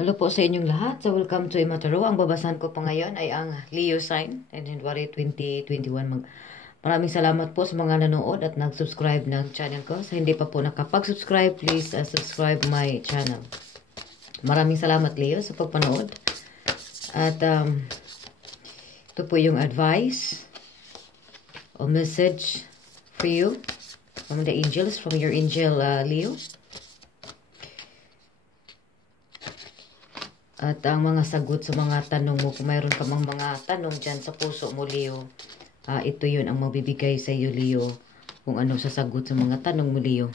Hello po sa inyong lahat. So, welcome to Imataro. Ang babasahan ko po ngayon ay ang Leo sign, January 2021. Maraming salamat po sa mga nanood at nag-subscribe ng channel ko. Sa hindi pa po nakapag-subscribe, please subscribe my channel. Maraming salamat, Leo, sa pagpanood. At ito po yung advice or message for you from the angels, from your angel, Leo. At ang mga sagot sa mga tanong mo, kung mayroon ka mang mga tanong dyan sa puso mo, Leo, ito yun ang mabibigay sa iyo, Leo, kung ano sasagot sa mga tanong mo, Leo.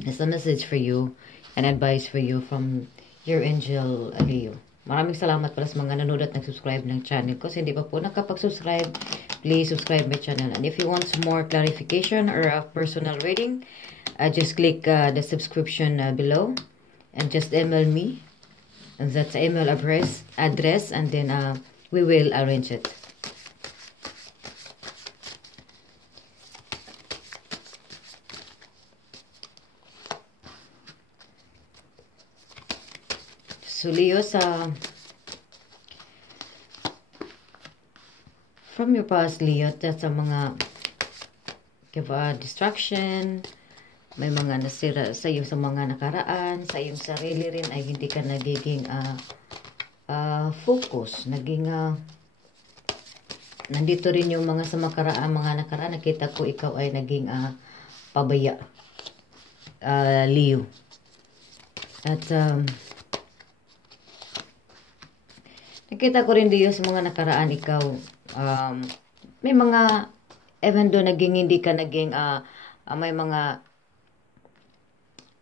It's a message for you, an advice for you from your angel, Leo. Maraming salamat pala sa mga nanood at nag-subscribe ng channel ko. So, hindi pa po nakapag-subscribe, please subscribe my channel. And if you want some more clarification or a personal reading, just click the subscription below and just email me. And that's the email address, and then we will arrange it. So, Leo, from your past, Leo, that's sa mga distraction, may mga nasira sa iyo sa mga nakaraan, sa iyong sarili rin ay hindi ka nagiging focus, nandito rin yung mga sa mga nakaraan, nakita ko ikaw ay naging pabaya, Leo. At nakita ko rin, Leo, sa mga nakaraan ikaw, may mga, even though hindi ka naging, may mga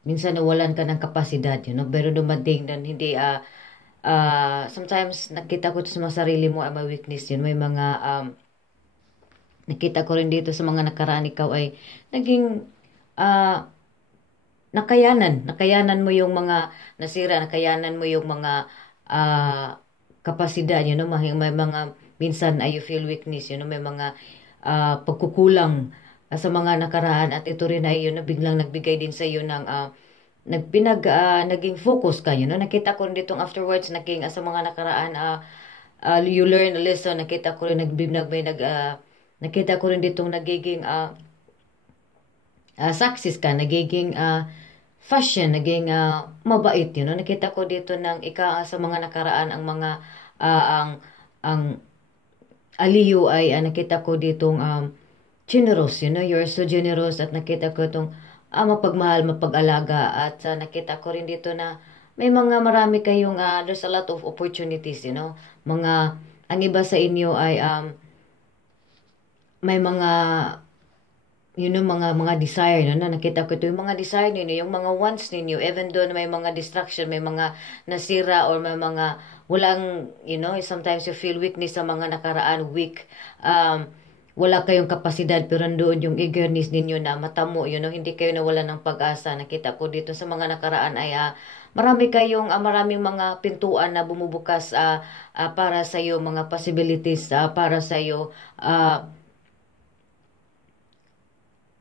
minsan nawalan ka ng kapasidad, pero dumating doon, hindi, sometimes nakita ko sa mga sarili mo ay may weakness yun. May mga, nakita ko rin dito sa mga nakaraan, ikaw ay naging, nakayanan mo yung mga nasira, nakayanan mo yung mga, kapasidad, may mga, minsan ay you feel weakness, may mga, pagkukulang, sa mga nakaraan, at ito rin ay yun na biglang nagbigay din sa iyo ng naging focus ka, nakita ko rin ditong afterwards naging sa mga nakaraan, you learn a lesson. Nakita ko rin nakita ko rin ditong nagiging success ka, nagiging fashion, naging mabait, nakita ko dito ng sa mga nakaraan ang mga ang aliyo ay nakita ko ditong generous, you're so generous, at nakita ko itong mapagmahal, mapag-alaga, at nakita ko rin dito na may mga marami kayong, there's a lot of opportunities, mga, ang iba sa inyo ay, may mga, mga desire, na nakita ko ito, yung mga desire ninyo, yung mga wants ninyo, even though may mga distraction, may mga nasira, or may mga, walang, sometimes you feel weakness sa mga nakaraan, weak, wala kayong kapasidad, pero doon yung eagerness ninyo na matamo, hindi kayo nawala ng pag-asa. Nakita ko dito sa mga nakaraan ay marami kayong, maraming mga pintuan na bumubukas para sa iyo, mga possibilities para sa iyo,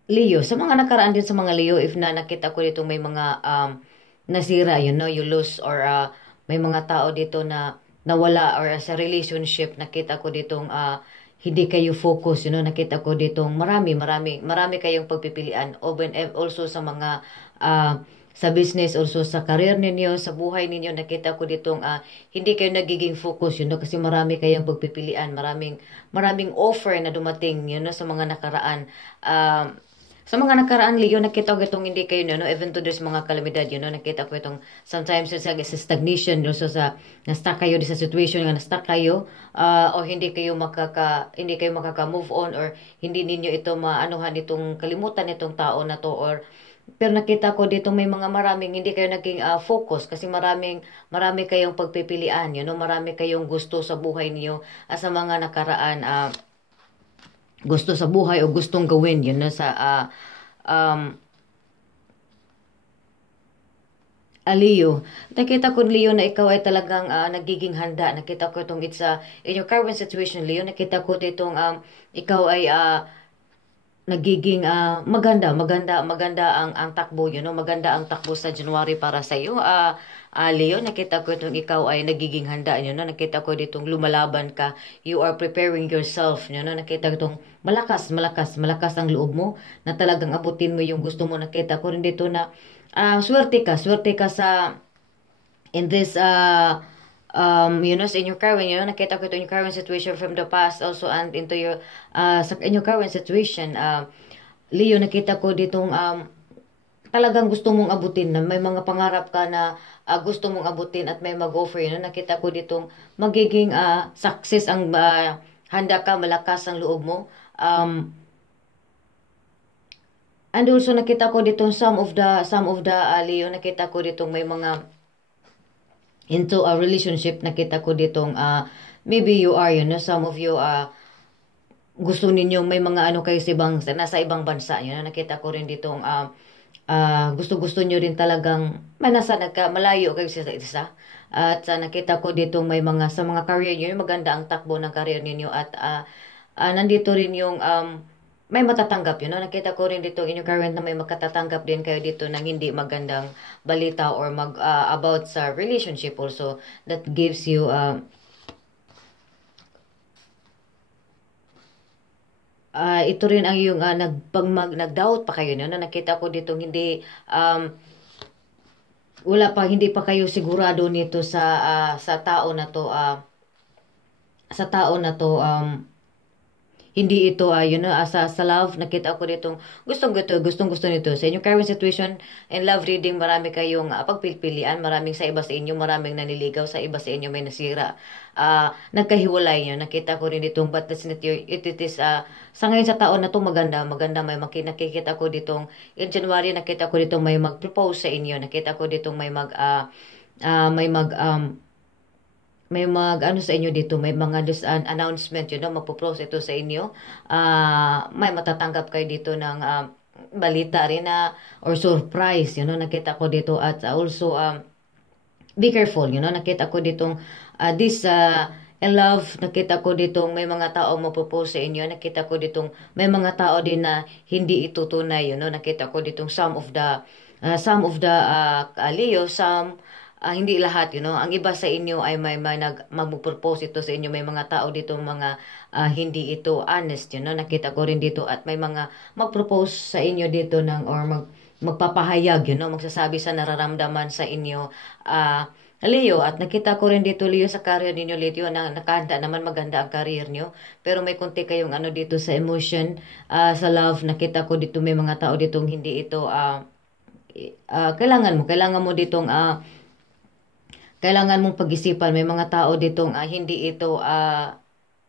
Leo. Sa mga nakaraan din sa mga Leo, if nakita ko dito may mga nasira, you lose, or may mga tao dito na nawala, or sa relationship, nakita ko ditong hindi kayo focus, nakita ko ditong marami kayong pagpipilian, also sa mga sa business, also sa career ninyo, sa buhay ninyo, nakita ko ditong hindi kayo nagiging focus, kasi marami kayong pagpipilian, maraming offer na dumating, sa mga nakaraan. Sa mga nakaraan, Leo, nakita ko itong hindi kayo, even to there's mga kalamidad, nakita ko itong sometimes sa stagnation, so na-stuck kayo sa situation, na-stuck kayo, o hindi kayo makaka-move on, or hindi ninyo ito maanuhan itong kalimutan itong tao na to, pero nakita ko dito may mga maraming hindi kayo naging focus, kasi marami kayong pagpipilian, marami kayong gusto sa buhay niyo, sa mga nakaraan, gusto sa buhay o gustong gawin, sa Leo. Nakita ko, Leo, na ikaw ay talagang nagiging handa. Nakita ko itong in your current situation, Leo, nakita ko ditong ikaw ay nagiging maganda ang takbo, maganda ang takbo sa January para sa iyo. Leo, nakita ko itong ikaw ay nagiging handa, nakita ko ditong lumalaban ka, you are preparing yourself, nakita ko itong malakas ang loob mo na talagang abutin mo yung gusto mo. Nakita ko rin dito na swerte ka sa in this in your current, nakita ko ito in your current situation from the past also and into your in your current situation. Leo, nakita ko ditong talagang gusto mong abutin, na may mga pangarap ka na gusto mong abutin at may mag-offer, nakita ko ditong magiging success ang handa ka, malakas ang loob mo. And also nakita ko ditong some of the Leo, nakita ko ditong may mga into a relationship. Nakita ko ditong maybe you are, some of you gusto ninyo may mga kayo nasa ibang bansa, nakita ko rin ditong gusto nyo rin talagang malayo kayo sa isa. At nakita ko ditong may mga sa mga career nyo, maganda ang takbo ng career ninyo at nandito rin yung may matatanggap, nakita ko rin dito in your current na may makatatanggap din kayo dito ng hindi magandang balita or about sa relationship also that gives you ito rin ang yung nag-doubt pa kayo, nakita ko dito hindi hindi pa kayo sigurado nito sa tao na to hindi ito sa love. Nakita ko ditong gustong gusto nito sa inyong current situation. In love reading, marami kayong pagpipilian, maraming sa iba sa inyo, maraming naniligaw, sa iba sa inyo may nasira, nagkahiwalay nyo. Nakita ko rin ditong but it is sa ngayon sa taon na to maganda may nakikita ko ditong in January, nakita ko ditong may mag-propose sa inyo, nakita ko ditong may sa inyo dito, may mga announcement, magpo-post ito sa inyo. May matatanggap kayo dito ng balita rin or surprise, nakita ko dito. At also be careful, nakita ko ditong this in love, nakita ko ditong may mga tao magpo-post sa inyo, nakita ko ditong may mga tao din na hindi ito tunay, nakita ko ditong some of the Leo, hindi lahat, ang iba sa inyo ay may mag-propose ito sa inyo, may mga tao dito mga hindi ito honest, nakita ko rin dito. At may mga mag-propose sa inyo dito or magpapahayag, magsasabi sa nararamdaman sa inyo, Leo. At nakita ko rin dito, Leo, sa career ninyo, Leo, na nakahanda naman, maganda ang career nyo, pero may konti kayong dito sa emotion, sa love. Nakita ko dito may mga tao ditong hindi ito kailangan mo ditong kailangan mong pag-isipan. May mga tao ditong hindi ito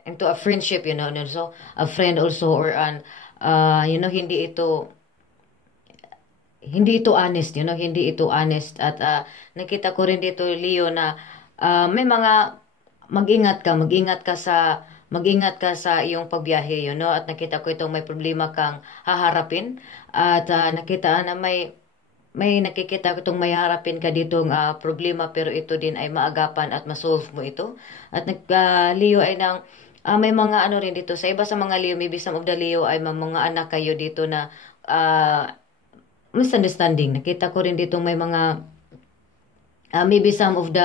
into a friendship, so a friend also or hindi ito honest, hindi ito honest. At nakita ko rin dito, Leo, na may mga mag-ingat ka sa iyong pagbiyahe, at nakita ko itong may problema kang haharapin. At nakita na may nakikita ko itong may harapin ka ditong problema, pero ito din ay maagapan at masolve mo ito. At Leo ay may mga rin dito, sa iba sa mga Leo, maybe some of the Leo ay mga anak kayo dito na misunderstanding. Nakita ko rin dito may mga maybe some of the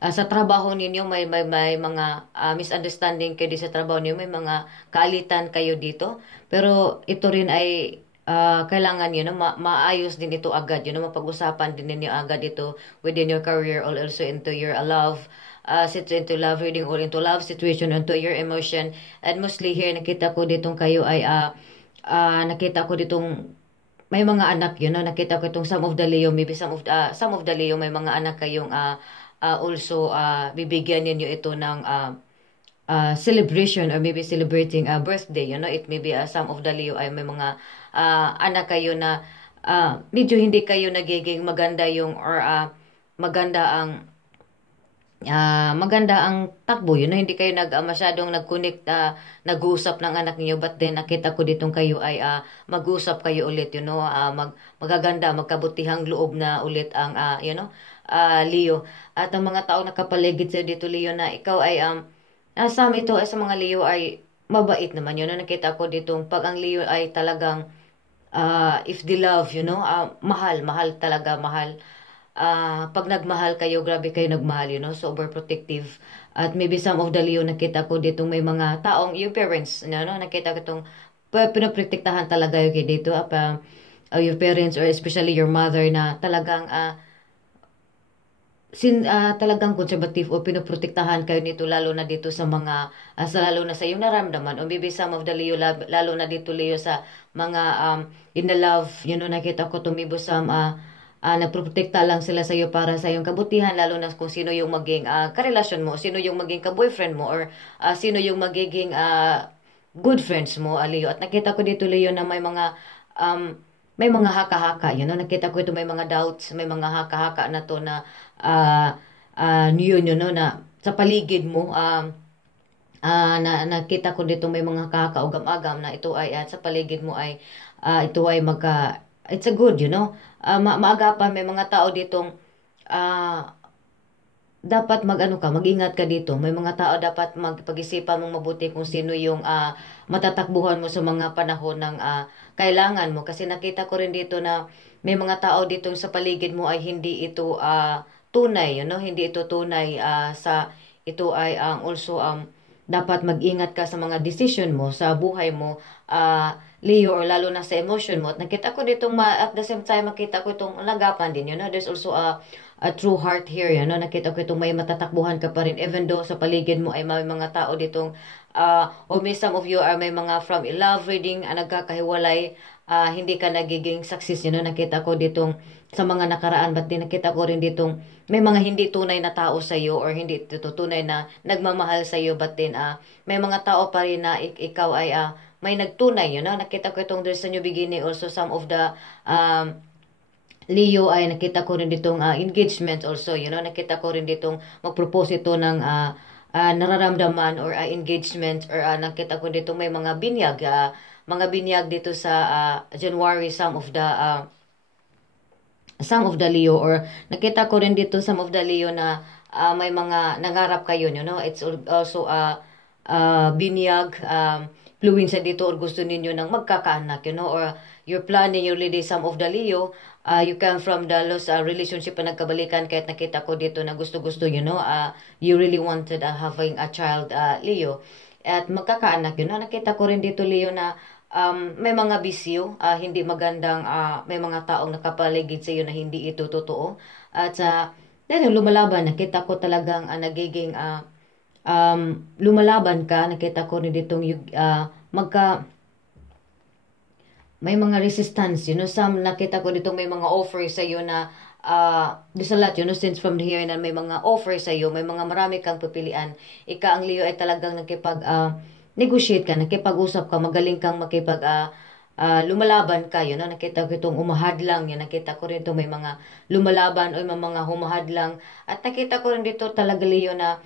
sa trabaho ninyo may mga misunderstanding kayo sa trabaho ninyo, may mga kaalitan kayo dito, pero ito rin ay kailangan maayos din ito agad, mapag-usapan din ninyo agad ito within your career or also into your love into love reading or into love situation, into your emotion. And mostly here, nakita ko ditong kayo ay nakita ko ditong may mga anak, nakita ko itong some of the Leo, maybe some of the Leo, may mga anak kayong also bibigyan ninyo ito ng celebration or maybe celebrating a birthday, it may be some of the Leo ay may mga anak kayo na medyo hindi kayo nagiging maganda or maganda ang takbo, hindi kayo masyadong nag-connect, nag-uusap ng anak niyo, but then nakita ko ditong kayo ay mag-uusap kayo ulit, magaganda, magkabutihang loob na ulit ang Leo. At ang mga tao nakapaligid sa dito, Leo, na ikaw ay some ito ay sa mga Leo ay mabait naman yun. No? Nakita ko ditong pag ang Leo ay talagang if the love, mahal, mahal talaga, mahal. Pag nagmahal kayo, grabe kayo nagmahal, so overprotective. At maybe some of the Leo, nakita ko ditong may mga taong, yung parents, no, nakita ko itong pinoprotektahan talaga yung kay dito, your parents or especially your mother na talagang talagang conservative o pinoprotektahan kayo nito lalo na dito sa mga lalo na sa iyong naramdaman o maybe some of the Leo lalo na dito Leo sa mga in the love nakita ko tumibo sa nagprotekta lang sila sa iyo para sa iyong kabutihan lalo na kung sino yung maging karelasyon mo, sino yung maging ka-boyfriend mo or sino yung magiging good friends mo, Leo. At nakita ko dito Leo na may mga haka-haka, nakita ko ito may mga doubts, may mga haka-haka na to na na sa paligid mo, nakita ko dito may mga kakaugam-agam na ito ay sa paligid mo ay ito ay it's a good, maagapan may mga tao ditong dapat mag-ingat ka dito. May mga tao dapat magpag-isipan mong mabuti kung sino yung matatakbuhan mo sa mga panahon ng kailangan mo. Kasi nakita ko rin dito na may mga tao dito sa paligid mo ay hindi ito tunay, hindi ito tunay ito ay also dapat mag-ingat ka sa mga decision mo, sa buhay mo, Leo, or lalo na sa emotion mo. At nakita ko dito, at the same time, makita ko itong lagapan din, there's also a true heart here, nakita ko itong may matatakbuhan ka pa rin, even though sa paligid mo ay may mga tao ditong, or may some of you are may mga from love reading, nagkakahiwalay, hindi ka nagiging success, nakita ko ditong sa mga nakaraan, but din nakita ko rin ditong may mga hindi tunay na tao sa iyo or hindi tunay na nagmamahal sa iyo, but din may mga tao pa rin na ikaw ay may nagtunay, nakita ko itong there's a new beginning, also some of the Leo ay nakita ko rin ditong engagement also, nakita ko rin ditong magpropose ito ng nararamdaman or engagement or nakita ko dito may mga binyag dito sa January, some of the Leo, or nakita ko rin dito some of the Leo na may mga nangarap kayo, it's also binyag, fluensya dito or gusto ninyo ng magkakaanak, or you're planning already, some of the Leo, you come from the lost relationship na nagkabalikan, kahit nakita ko dito na gusto-gusto, you really wanted having a child, Leo, at magkakaanak, nakita ko rin dito Leo na may mga bisyo, hindi magandang, may mga taong nakapaligid sa iyo na hindi ito totoo, at dahil lumalaban, nakita ko talagang nagiging lumalaban ka, nakita ko rin ditong may mga resistance, some nakita ko dito may mga offer sa iyo na there's a lot, since from here na may mga offer sa iyo, may mga marami kang pipilian. Ika ang Leo ay talagang negotiate ka, nakipag-usap ka, magaling kang lumalaban ka, nakita ko itong umahadlang, nakita ko rin itong may mga lumalaban o may mga humahadlang, at nakita ko rin dito talaga Leo na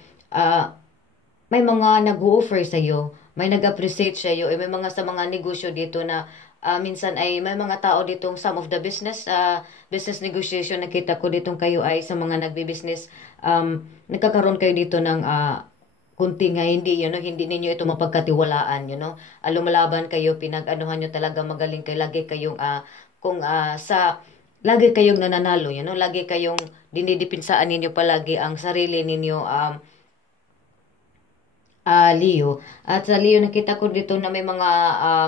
may mga nag-offer sa iyo, may nag-appreciate sa iyo, may mga sa mga negosyo dito na minsan ay may mga tao ditong some of the business negotiation, nakita ko ditong kayo ay sa mga nagbi-business, nagkakaroon kayo dito ng kunti nga hindi ninyo ito mapagkatiwalaan, lumalaban kayo, pinag-anuhan nyo talaga, magaling kayo, lagi kayong lagi kayong nananalo, lagi kayong dinidepinsaan ninyo palagi ang sarili ninyo, Leo. At sa Leo, nakita ko dito na may mga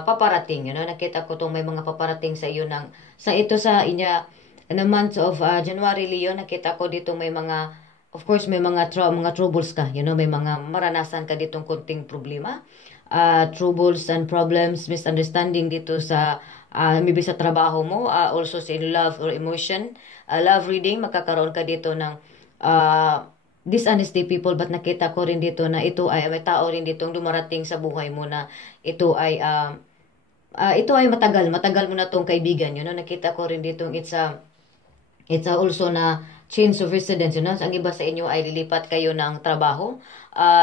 paparating, nakita ko itong may mga paparating sa iyo sa in the month of January, Leo, nakita ko dito may mga, of course, may mga troubles ka, may mga maranasan ka ditong kunting problema, troubles and problems, misunderstanding dito sa maybe sa trabaho mo, also sa in love or emotion, love reading, magkakaroon ka dito ng dishonesty people, but nakita ko rin dito na ito ay may tao rin ditong dumarating sa buhay mo na ito ay matagal mo na tong kaibigan, nakita ko rin dito it's also na change of residence, ang iba sa inyo ay lilipat kayo ng trabaho,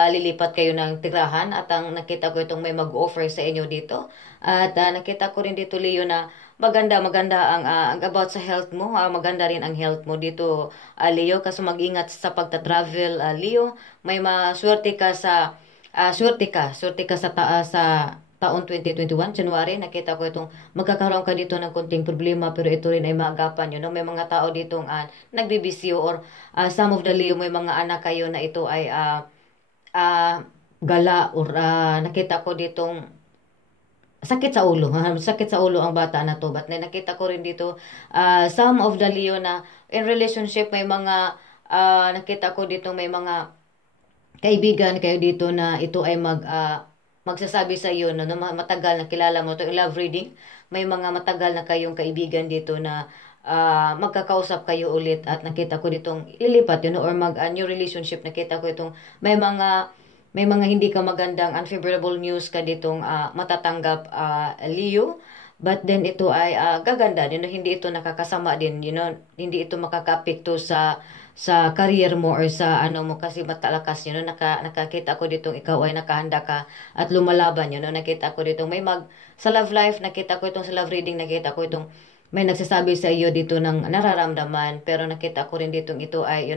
lilipat kayo ng tirahan, at ang nakita ko itong may mag-offer sa inyo dito, at nakita ko rin dito Leo na maganda ang about sa health mo, maganda rin ang health mo dito, Leo, kasi mag-ingat sa pagta-travel, Leo, may maswerte ka sa swerte ka sa taon 2021, January, nakita ko itong magkakaroon ka dito ng konting problema pero ito rin ay maagapan, may mga tao ditong nagbibisyo or some of the Leo, may mga anak kayo na ito ay gala or nakita ko ditong sakit sa ulo. Sakit sa ulo ang bata na to. But nakita ko rin dito, some of the Leo na in relationship, may mga, nakita ko dito may mga kaibigan kayo dito na ito ay magsasabi sa iyo na matagal na kilala mo. Ito yung love reading. May mga matagal na kayong kaibigan dito na magkakausap kayo ulit at nakita ko ditong ilipat or new relationship. Nakita ko itong may mga hindi ka magandang unfavorable news ka ditong matatanggap, Leo. But then ito ay gaganda, hindi ito nakakasama din, hindi ito makakapekto sa career mo or sa ano mo kasi matalakas, nakakita ko ditong ikaw ay nakahanda ka at lumalaban, nakita ko ditong sa love life, nakita ko itong sa love reading, nakita ko itong may nagsasabi sa iyo dito ng nararamdaman, pero nakita ko rin ditong ito ay,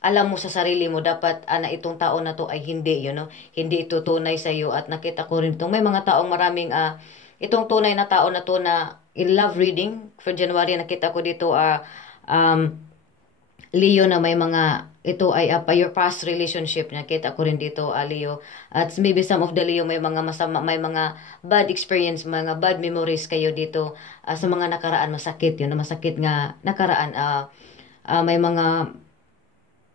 alam mo sa sarili mo dapat na itong tao na to ay hindi, hindi ito tunay sa iyo. At nakita ko rin itong may mga taong maraming itong tunay na tao na to na in love reading for January, nakita ko dito Leo na may mga ito ay your past relationship, nakita ko rin dito, Leo. At maybe some of the Leo may mga masama, may mga bad experience, mga bad memories kayo dito sa mga nakaraan, masakit masakit nga nakaraan, may mga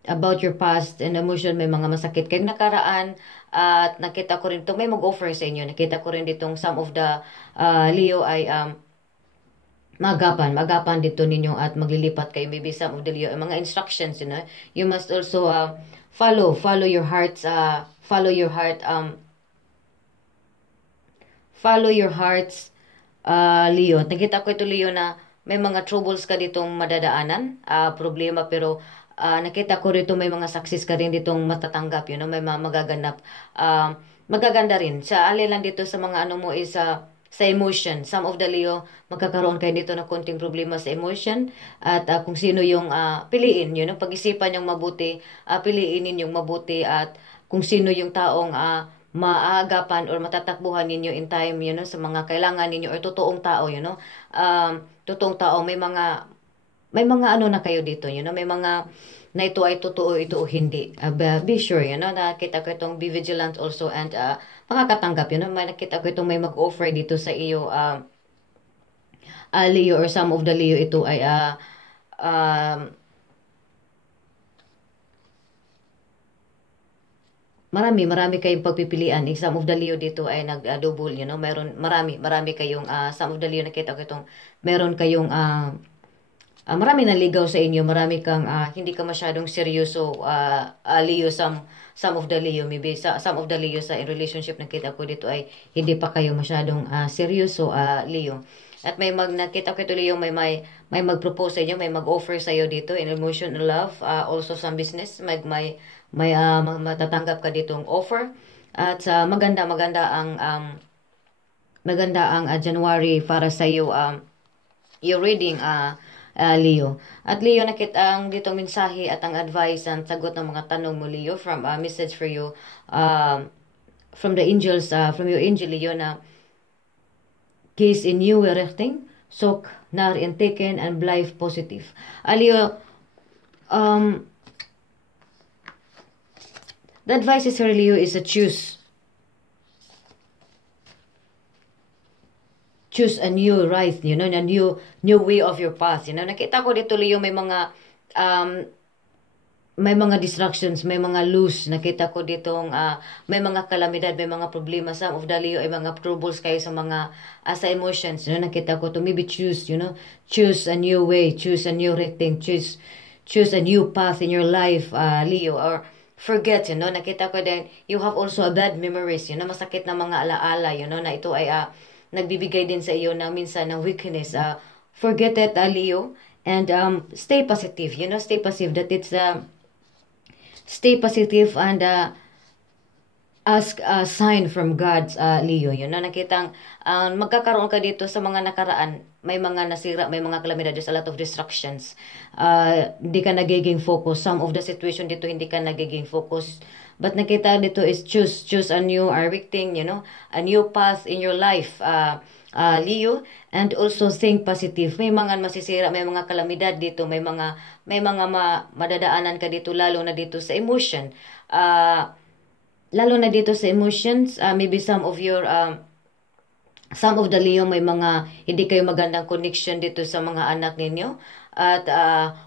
about your past and emotion, may mga masakit kayong nakaraan. At nakita ko rin ito, may mag-offer sa inyo. Nakita ko rin ditong some of the Leo ay magapan dito ninyo at maglilipat kayo. Maybe some of the Leo, mga instructions, you must also follow your heart's follow your heart's Leo. Nakita ko ito, Leo, na may mga troubles ka ditong madadaanan, problema, pero nakita ko rito may mga success ka rin ditong matatanggap, may mga magaganap. Magaganda rin. Sa alilan dito sa mga ano mo is sa emotion. Some of the Leo, magkakaroon kayo dito ng konting problema sa emotion. At kung sino yung piliin, pag-isipan yung mabuti, piliin ninyong mabuti. At kung sino yung taong maaagapan or matatakbuhan ninyo in time, sa mga kailangan ninyo or totoong tao, totoong tao, may mga ano na kayo dito, may mga na ito ay totoo, ito o hindi. Be sure, nakita ko itong be vigilant also and makakatanggap, may nakita ko itong may mag-offer dito sa iyo, Leo, or some of the Leo, ito ay marami kayong pagpipilian. Some of the Leo dito ay nag-double, marami kayong, some of the Leo, nakita ko itong meron kayong marami naligaw sa inyo, marami kang hindi ka masyadong seryoso, Leo, some of the Leo, maybe some of the Leo sa relationship nakita ko dito ay hindi pa kayo masyadong seryoso, Leo. At may nakita ko ito, Leo, may mag-propose sa inyo, may mag-offer sa iyo dito in emotional love, also some business, may matatanggap ka ditong offer. At maganda ang January para sa iyo, your reading, Leo. At Leo, nakita ang ditong mensahe at ang advice ang sagot ng mga tanong mo, Leo, from a message for you from the angels, from your angel, Leo, na case in new richting, sok naar inteken and blijf positive. Leo, the advice is for Leo is to choose a new right, a new way of your path. Nakita ko dito, Leo, may mga distractions, may mga loose. Nakita ko ditong may mga kalamidad, may mga problema. Some of the Leo ay mga troubles kayo sa mga sa emotions. Nakita ko to maybe choose a new way, choose a new rating, choose a new path in your life, Leo, or forget, nakita ko din you have also a bad memories, masakit na mga alaala, na ito ay nagbibigay din sa iyo na minsan ng weakness. Forget it, Leo, and stay positive, stay positive, that it's stay positive and ask a sign from God, Leo. Nakitang magkakaroon ka dito sa mga nakaraan, may mga nasira, may mga kalamidad, there's a lot of distractions. Hindi ka nagiging focus. Some of the situation dito, hindi ka nagiging focus. But nakita dito is choose a new everything, a new path in your life, Leo, and also think positive. May mga masisira, may mga kalamidad dito, may mga madadaanan ka dito, lalo na dito sa emotion. Lalo na dito sa emotions, maybe some of the Leo, may mga hindi kayo magandang connection dito sa mga anak ninyo. At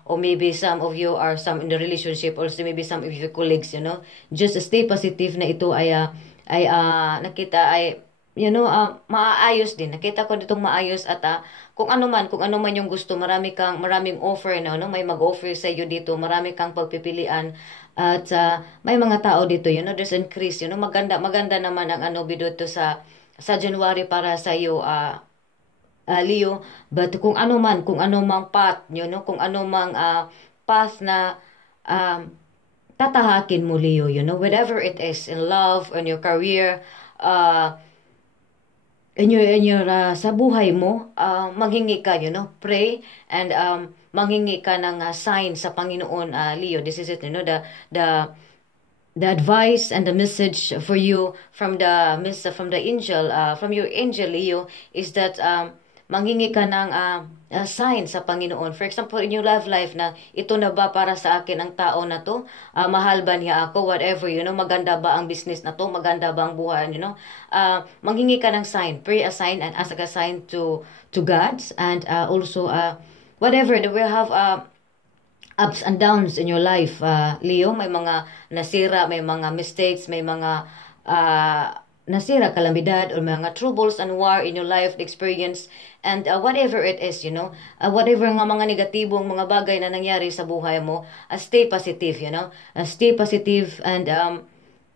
or maybe some of you are some in the relationship, also maybe some of your colleagues, just stay positive na ito ay nakita ay maayos din. Nakita ko ditong maayos at kung ano man yung gusto, maraming offer may mag-offer sa iyo dito, marami kang pagpipilian at may mga tao dito, there's increase, maganda naman ang dito sa January para sa iyo, Leo. But kung ano mang path, kung ano mang path na tatahakin mo, Leo, whatever it is, in love, in your career, in your sa buhay mo, maghingi ka, pray, and manghingi ka ng sign sa Panginoon, Leo. This is it, the advice and the message for you from the angel, from your angel, Leo, is that manghingi ka ng sign sa Panginoon. For example, in your love life, na ito na ba para sa akin ang tao na to? Mahal ba niya ako? Whatever, maganda ba ang business na to? Maganda ba ang buhay, manghingi ka ng sign. Pray a sign and ask a sign to God. And also, whatever, we will have ups and downs in your life, Leo. May mga nasira, may mga mistakes, may mga nasira, kalamidad, or mga troubles and war in your life experience, and whatever it is, whatever nga mga negatibong mga bagay na nangyari sa buhay mo, stay positive, stay positive, and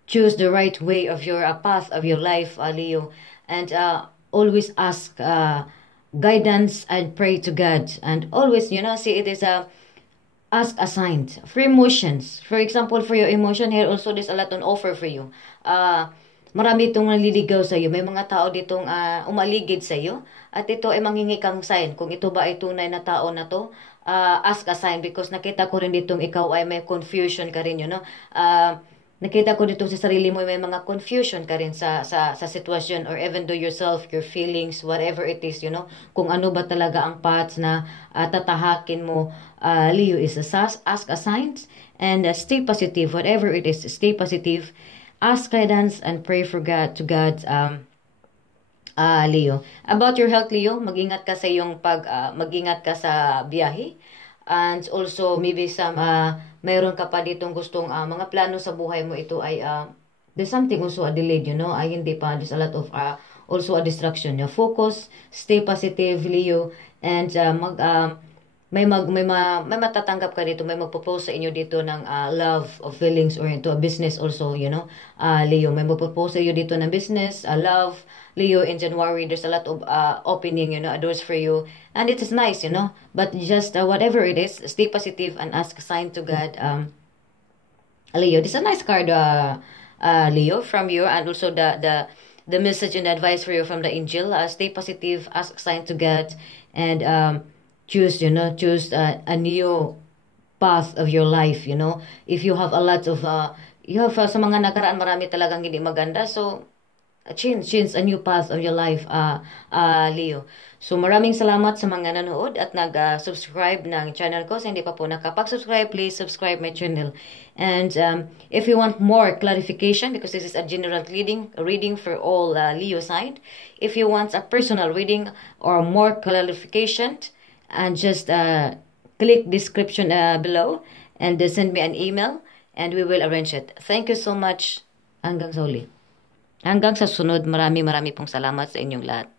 choose the right way of your path of your life, Leo, and always ask guidance and pray to God, and always, see it is ask a sign for emotions. For example, for your emotion here, also there's a lot on offer for you. Marami itong naliligaw sa iyo. May mga tao ditong umaligid sa iyo. At ito ay manghingi kang sign. Kung ito ba ay tunay na tao na to, ask a sign. Because nakita ko rin ditong ikaw ay may confusion ka rin, nakita ko dito sa sarili mo may mga confusion ka rin sa sitwasyon, or even though yourself, your feelings, whatever it is, kung ano ba talaga ang paths na tatahakin mo, Leo, is ask a sign and stay positive. Whatever it is, stay positive. Ask guidance and pray for God, Leo. About your health, Leo, mag-ingat ka sa iyong mag-ingat ka sa biyahe. And also, maybe mayroon ka pa ditong gustong mga plano sa buhay mo, ito ay, there's something also delayed, ay hindi pa, there's a lot of, also a distraction. Focus, stay positive, Leo, and may matatanggap ka dito, may magpropose sa inyo dito ng love of feelings, or into a business also, Leo. May magpropose sa inyo dito ng business, love, Leo, in January. There's a lot of opening, doors for you. And it is nice, But just whatever it is, stay positive and ask a sign to God, Leo. This is a nice card, Leo, from you, and also the message and advice for you from the angel. Stay positive, ask a sign to God, and choose a new path of your life, If you have a lot of, sa mga nakaraan, marami talagang hindi maganda, so, change a new path of your life, Leo. So, maraming salamat sa mga nanood at nag-subscribe ng channel ko. Sa hindi pa po nakapag-subscribe, please subscribe my channel. And if you want more clarification, because this is a general reading for all Leo sign, if you want a personal reading or more clarification, and just click description below and send me an email and we will arrange it. Thank you so much. Hanggang sa uli. Hanggang sa sunod, marami pong salamat sa inyong lahat.